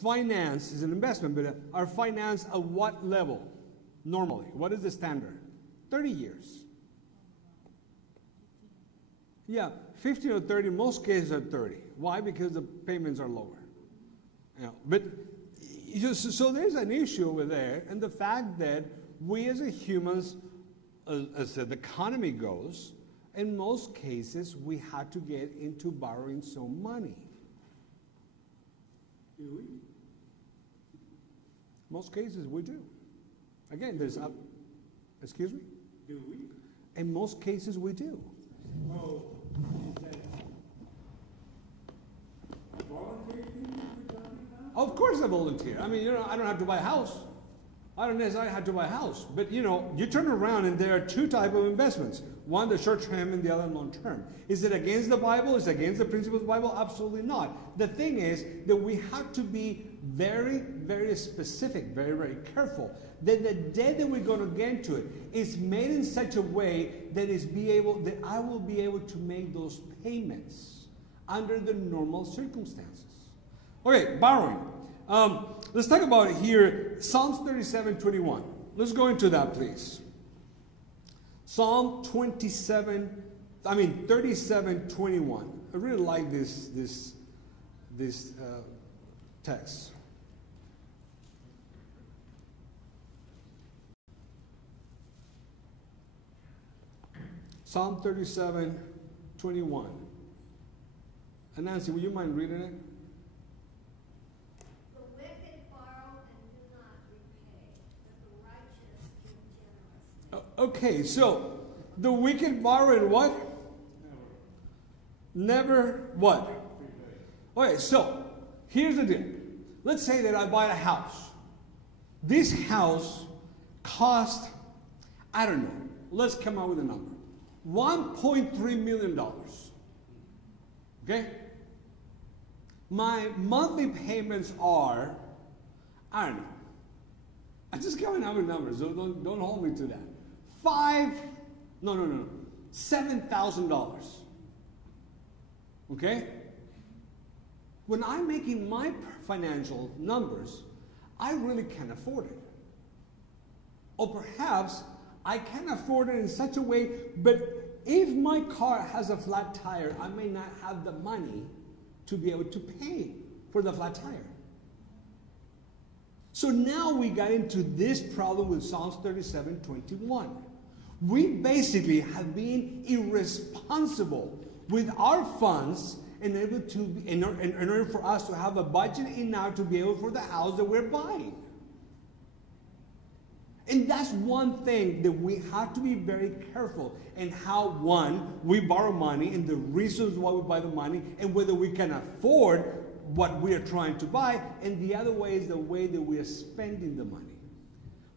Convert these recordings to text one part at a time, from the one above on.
finance is an investment, but are financed at what level normally? What is the standard? 30 years. Yeah, 15 or 30, most cases are 30. Why? Because the payments are lower. You know, but so there's an issue over there, and the fact that we as a humans, as the economy goes, in most cases we had to get into borrowing some money. Do we? Most cases we do. Again, there's up. Excuse me? Do we? In most cases we do. Oh, is that a voluntary thing you're talking about? Of course I volunteer. I mean, you know, I don't have to buy a house. I don't necessarily have to buy a house. But, you know, you turn around and there are two types of investments. One, the short term, and the other, long term. Is it against the Bible? Is it against the principles of the Bible? Absolutely not. The thing is that we have to be very, very specific, very, very careful. That the debt that we're going to get into it is made in such a way that I will be able to make those payments under the normal circumstances. Okay, borrowing. Let's talk about here Psalms 37:21. Let's go into that, please. Psalm 37:21. I really like this text. Psalm 37:21. And Nancy, would you mind reading it? The wicked borrow and do not repay, but the righteous give generously. Okay, so the wicked borrow and what? Never what? Okay, so here's the deal. Let's say that I buy a house. This house cost, I don't know, let's come up with a number. $1.3 million. Okay? My monthly payments are, I don't know. I'm just coming up with numbers, so don't hold me to that. $7,000. Okay? When I'm making my financial numbers, I really can't afford it. Or perhaps I can afford it in such a way, but if my car has a flat tire, I may not have the money to be able to pay for the flat tire. So now we got into this problem with Psalms 37:21. We basically have been irresponsible with our funds in order for us to have a budget enough to be able for the house that we're buying. And that's one thing that we have to be very careful in how, one, we borrow money and the reasons why we buy the money and whether we can afford what we are trying to buy, and the other way is the way that we are spending the money.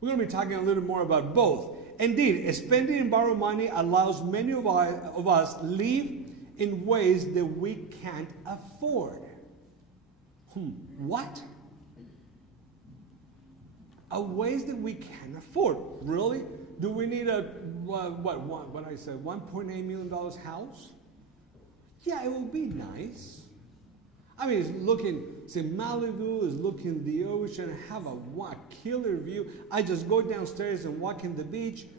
We're going to be talking a little more about both. Indeed, spending and borrowing money allows many of us live in ways that we can't afford. What? Ways that we can afford. Really? Do we need a $1.8 million house? Yeah, it would be nice. I mean, it's looking, say Malibu, is looking the ocean, have a killer view. I just go downstairs and walk in the beach.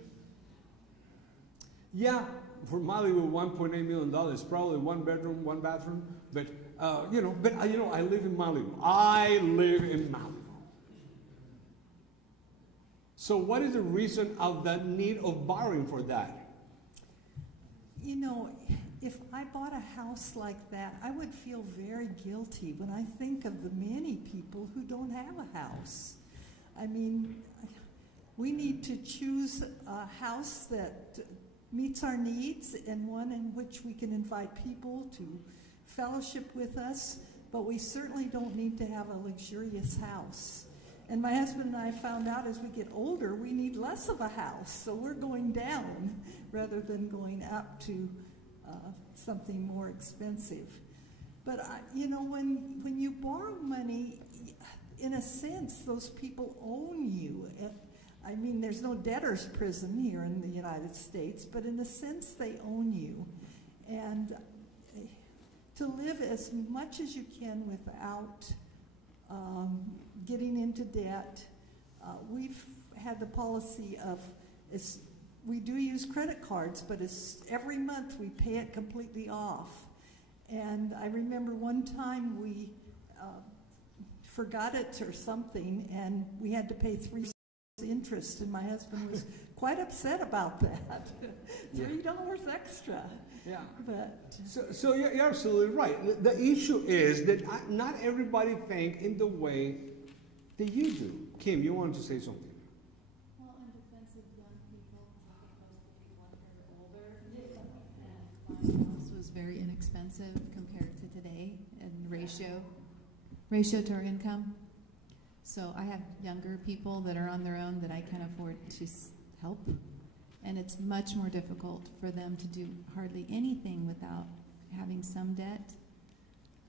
Yeah, for Malibu, $1.8 million, probably one bedroom, one bathroom. But I live in Malibu. I live in Malibu. So what is the reason of the need of borrowing for that? You know, if I bought a house like that, I would feel very guilty when I think of the many people who don't have a house. I mean, we need to choose a house that meets our needs and one in which we can invite people to fellowship with us, but we certainly don't need to have a luxurious house. And my husband and I found out as we get older, we need less of a house. So we're going down rather than going up to something more expensive. But, when you borrow money, in a sense, those people own you. I mean, there's no debtor's prison here in the United States, but in a sense, they own you. And to live as much as you can without getting into debt. We've had the policy of, we do use credit cards, but every month we pay it completely off. And I remember one time we forgot it or something, and we had to pay 3 interest, and my husband was quite upset about that. $3 extra. Yeah. But So you're absolutely right. The issue is that not everybody think in the way that you do. Kim, you wanted to say something. Well, in defense of young people, as opposed to people who are older, and my house was very inexpensive compared to today in ratio to our income. So I have younger people that are on their own that I can afford to help, and it's much more difficult for them to do hardly anything without having some debt,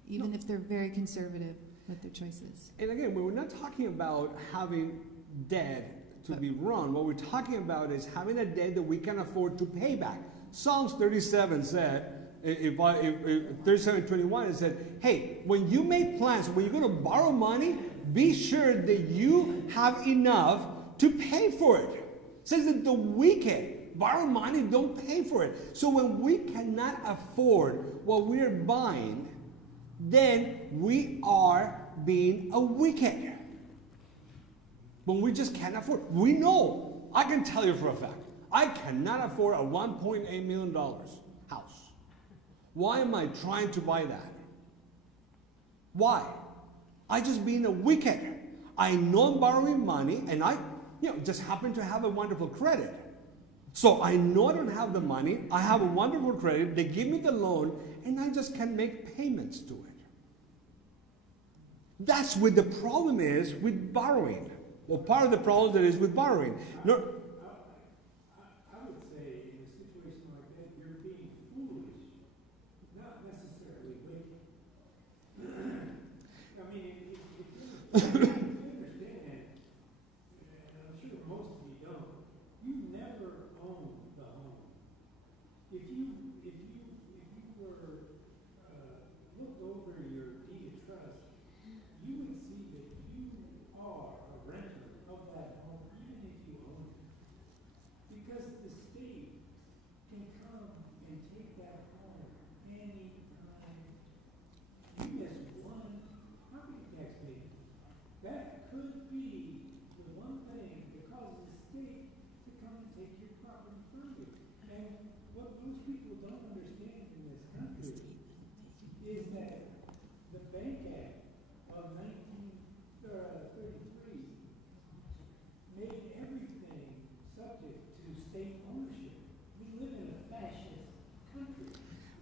even if they're very conservative with their choices. And again, we're not talking about having debt to be run. What we're talking about is having a debt that we can afford to pay back. Psalms 37 said, 37:21, it said, hey, when you make plans, when you're going to borrow money, be sure that you have enough to pay for it. It says that the wicked borrow money, don't pay for it. So when we cannot afford what we're buying, then we are being a wicked. When we just can't afford, we know, I can tell you for a fact, I cannot afford a $1.8 million house. Why am I trying to buy that? Why? I just being a wicked. I know I'm borrowing money, and I just happen to have a wonderful credit. So I know I don't have the money, I have a wonderful credit, they give me the loan, and I just can make payments to it. That's what the problem is with borrowing. Well, part of the problem that is with borrowing. No, I would say in a situation like that, you're being foolish, not necessarily wicked. I mean, if you understand, and I'm sure most of you don't, you never own the home. If you were looked over your deed of trust, you would see that you are a renter of that home, even if you own it. Because the state can come and take that home any time. You miss one property tax payment. That could be the one thing that causes the state to come and take your property from you. And what most people don't understand in this country is that the Bank Act of 1933 made everything subject to state ownership. We live in a fascist country.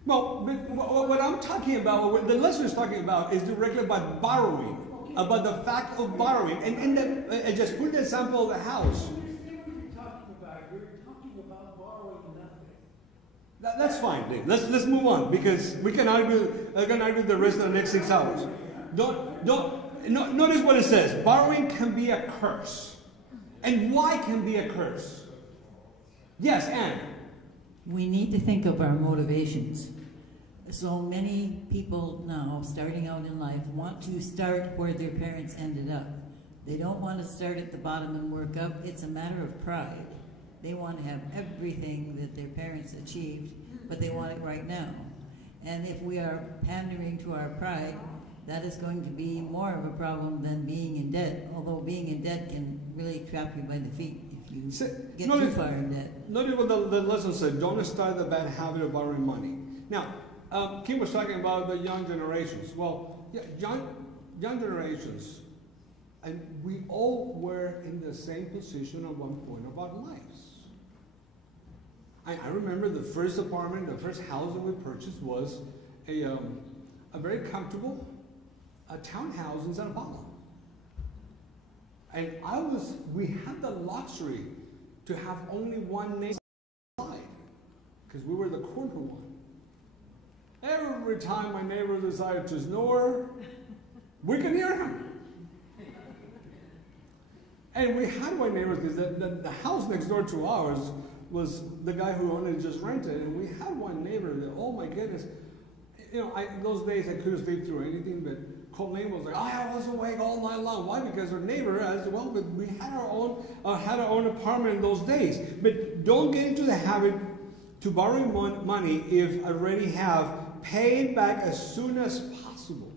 well, but what I'm talking about, what the lesson is talking about, is directly about borrowing, about the fact of borrowing. And I just put the example of the house. I understand what you're talking about. You're talking about borrowing nothing. That's fine, Dave. Let's move on, because we can argue. I can argue the rest of the next 6 hours. Notice what it says. Borrowing can be a curse. And why can be a curse? Yes, Anne. We need to think of our motivations. So many people now, starting out in life, want to start where their parents ended up. They don't want to start at the bottom and work up. It's a matter of pride. They want to have everything that their parents achieved, but they want it right now. And if we are pandering to our pride, that is going to be more of a problem than being in debt, although being in debt can really trap you by the feet if you get too far in debt. Notice what the lesson said. Don't start the bad habit of borrowing money. Now, Kim was talking about the young generations. Well, yeah, young generations, and we all were in the same position at one point of our lives. I remember the first apartment, the first house that we purchased was a very comfortable townhouse in San Paulo. And we had the luxury to have only one neighbor side, because we were the corner one. Every time my neighbor decided to snore, we could hear him. And we had one neighbor, because the house next door to ours was the guy who owned it just rented, and we had one neighbor that, oh my goodness, those days I couldn't sleep through anything but called neighbor was like, I was awake all night long. Why? Because our neighbor as well, but we had our own apartment in those days. But don't get into the habit to borrowing money if I already have. Pay it back as soon as possible.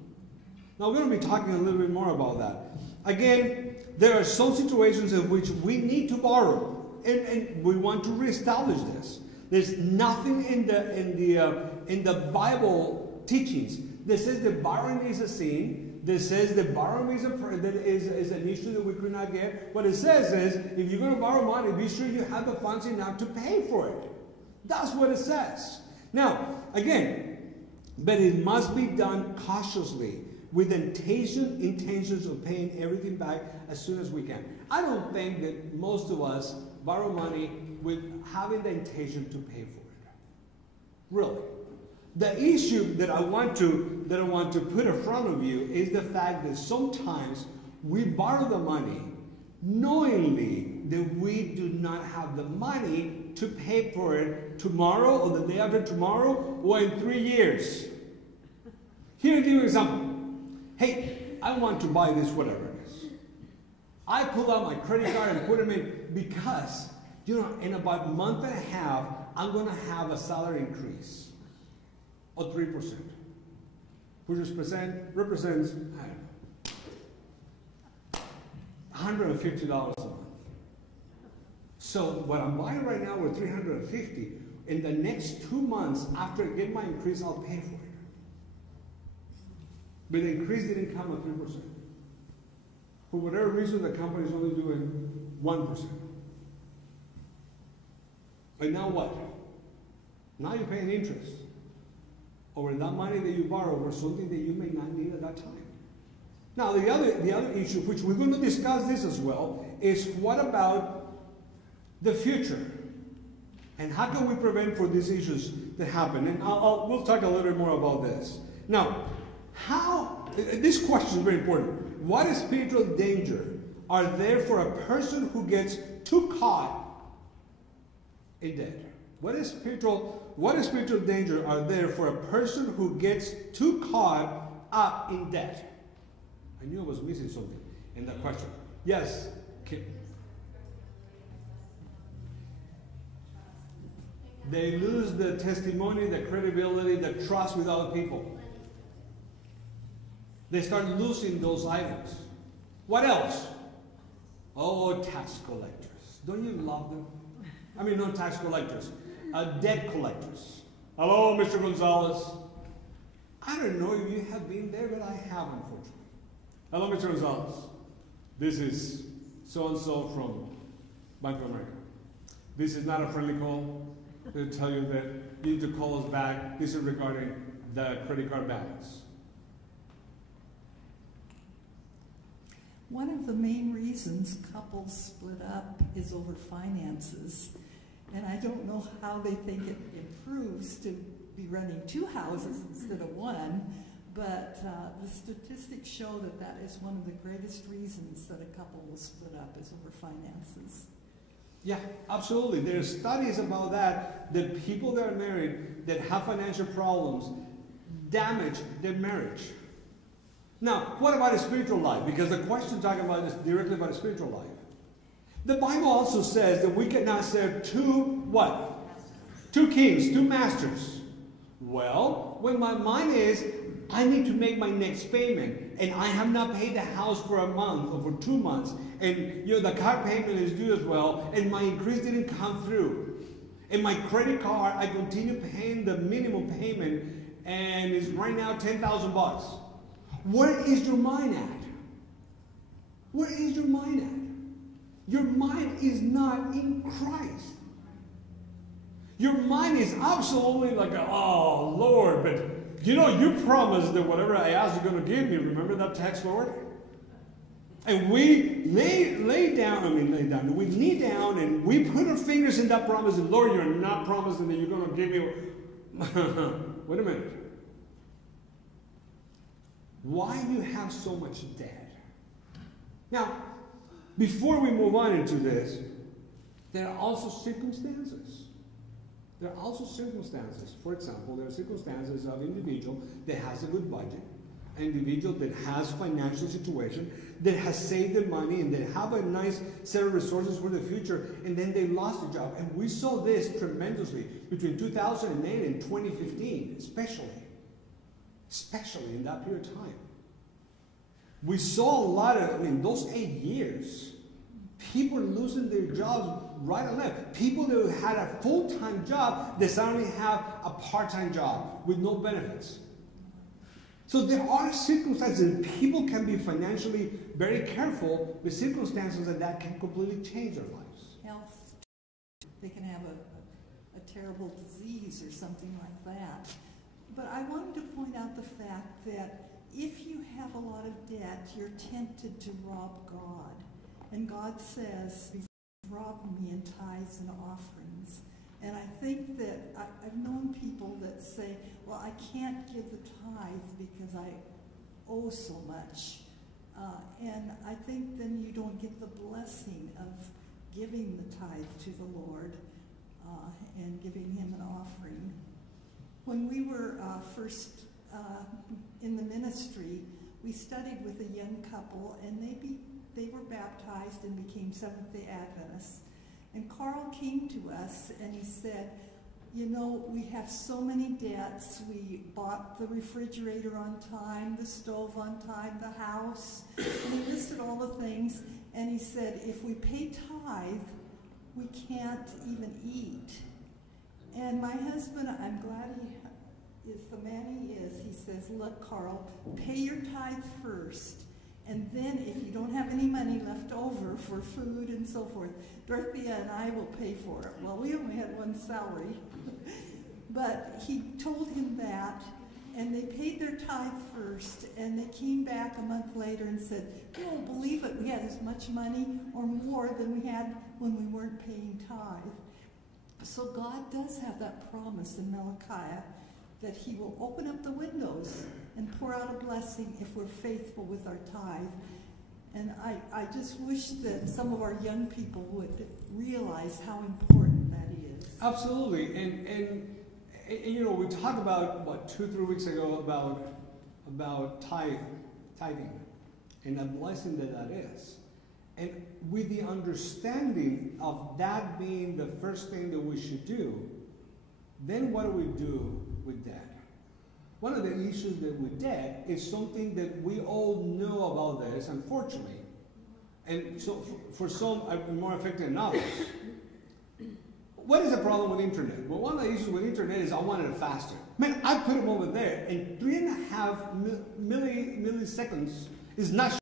Now we're going to be talking a little bit more about that. Again, there are some situations in which we need to borrow, and we want to reestablish this. There's nothing in the Bible teachings that says that borrowing is a sin. That says that borrowing is an issue that we could not get. What it says is, if you're going to borrow money, be sure you have the funds enough to pay for it. That's what it says. Now, again, but it must be done cautiously, with intentions of paying everything back as soon as we can. I don't think that most of us borrow money with having the intention to pay for it. Really. The issue that I want to put in front of you is the fact that sometimes we borrow the money knowingly that we do not have the money to pay for it tomorrow or the day after tomorrow or in 3 years. Here, I'll give you an example. Hey, I want to buy this, whatever it is. I pull out my credit card and put them in because, in about a month and a half, I'm going to have a salary increase of 3%, which represents, I don't know, $150 a month. So what I'm buying right now with $350, in the next 2 months after I get my increase, I'll pay for it. But the increase didn't come at 3%. For whatever reason, the company is only doing 1%. And now what? Now you're paying interest over that money that you borrow for something that you may not need at that time. Now the other issue, which we're going to discuss this as well, is what about the future? And how can we prevent for these issues that happen? And we'll talk a little bit more about this. Now, this question is very important. What spiritual danger are there for a person who gets too caught in debt? What spiritual danger are there for a person who gets too caught up in debt? I knew I was missing something in that question. Yes? They lose the testimony, the credibility, the trust with other people. They start losing those items. What else? Oh, tax collectors. Don't you love them? I mean, not tax collectors, debt collectors. Hello, Mr. Gonzalez. I don't know if you have been there, but I have, unfortunately. Hello, Mr. Gonzalez. This is so-and-so from Bank of America. This is not a friendly call. They'll tell you that you need to call us back. This is regarding the credit card balance. One of the main reasons couples split up is over finances. And I don't know how they think it improves to be running 2 houses instead of 1, but the statistics show that that is one of the greatest reasons that a couple will split up is over finances. Yeah, absolutely. There are studies about that people that are married that have financial problems damage their marriage. Now, what about a spiritual life? Because the question talking about is directly about a spiritual life. The Bible also says that we cannot serve 2 what? 2 kings, 2 masters. Well, when my mind is, I need to make my next payment, and I have not paid the house for a month or for 2 months, and the car payment is due as well, and my increase didn't come through. And my credit card, I continue paying the minimum payment, and it's right now $10,000. Where is your mind at? Where is your mind at? Your mind is not in Christ. Your mind is absolutely like, oh, Lord, but you promised that whatever I ask you're going to give me. Remember that text, Lord? And we lay down, we knee down and we put our fingers in that promise, and Lord, you're not promising that you're going to give me. Wait a minute. Why do you have so much debt? Now, before we move on into this, there are also circumstances. There are also circumstances. For example, there are circumstances of an individual that has a good budget, individual that has financial situation, that has saved their money, and that have a nice set of resources for the future, and then they lost their job. And we saw this tremendously between 2008 and 2015, especially in that period of time. We saw a lot of, those 8 years, people losing their jobs right and left. People that had a full-time job, they suddenly have a part-time job with no benefits. So there are circumstances, people can be financially very careful with circumstances that can completely change their lives. Health, they can have a terrible disease or something like that. But I wanted to point out the fact that if you have a lot of debt, you're tempted to rob God. And God says, "You've robbed me in tithes and offerings." And I think that I've known people that say, well, I can't give the tithe because I owe so much. And I think then you don't get the blessing of giving the tithe to the Lord and giving him an offering. When we were first in the ministry, we studied with a young couple, and they were baptized and became Seventh-day Adventists. And Carl came to us and he said, we have so many debts. We bought the refrigerator on time, the stove on time, the house. And he listed all the things. And he said, if we pay tithe, we can't even eat. And my husband, I'm glad he is the man he is. He says, look, Carl, pay your tithe first. And then if you don't have any money left over for food and so forth, Dorothea and I will pay for it. Well, we only had one salary. But he told him that, and they paid their tithe first, and they came back a month later and said, you won't believe it, we had as much money or more than we had when we weren't paying tithe. So God does have that promise in Malachi that he will open up the windows and pour out a blessing if we're faithful with our tithe. And I just wish that some of our young people would realize how important that is. Absolutely. And we talked about, 2-3 weeks ago about tithing and the blessing that is. And with the understanding of that being the first thing that we should do, then what do we do with debt? One of the issues with debt is something that we all know about this, unfortunately. And so for some, I've been more affected than others. What is the problem with internet? Well, one of the issues with internet is I wanted it faster. Man, I put them over there, and 3.5 milliseconds is not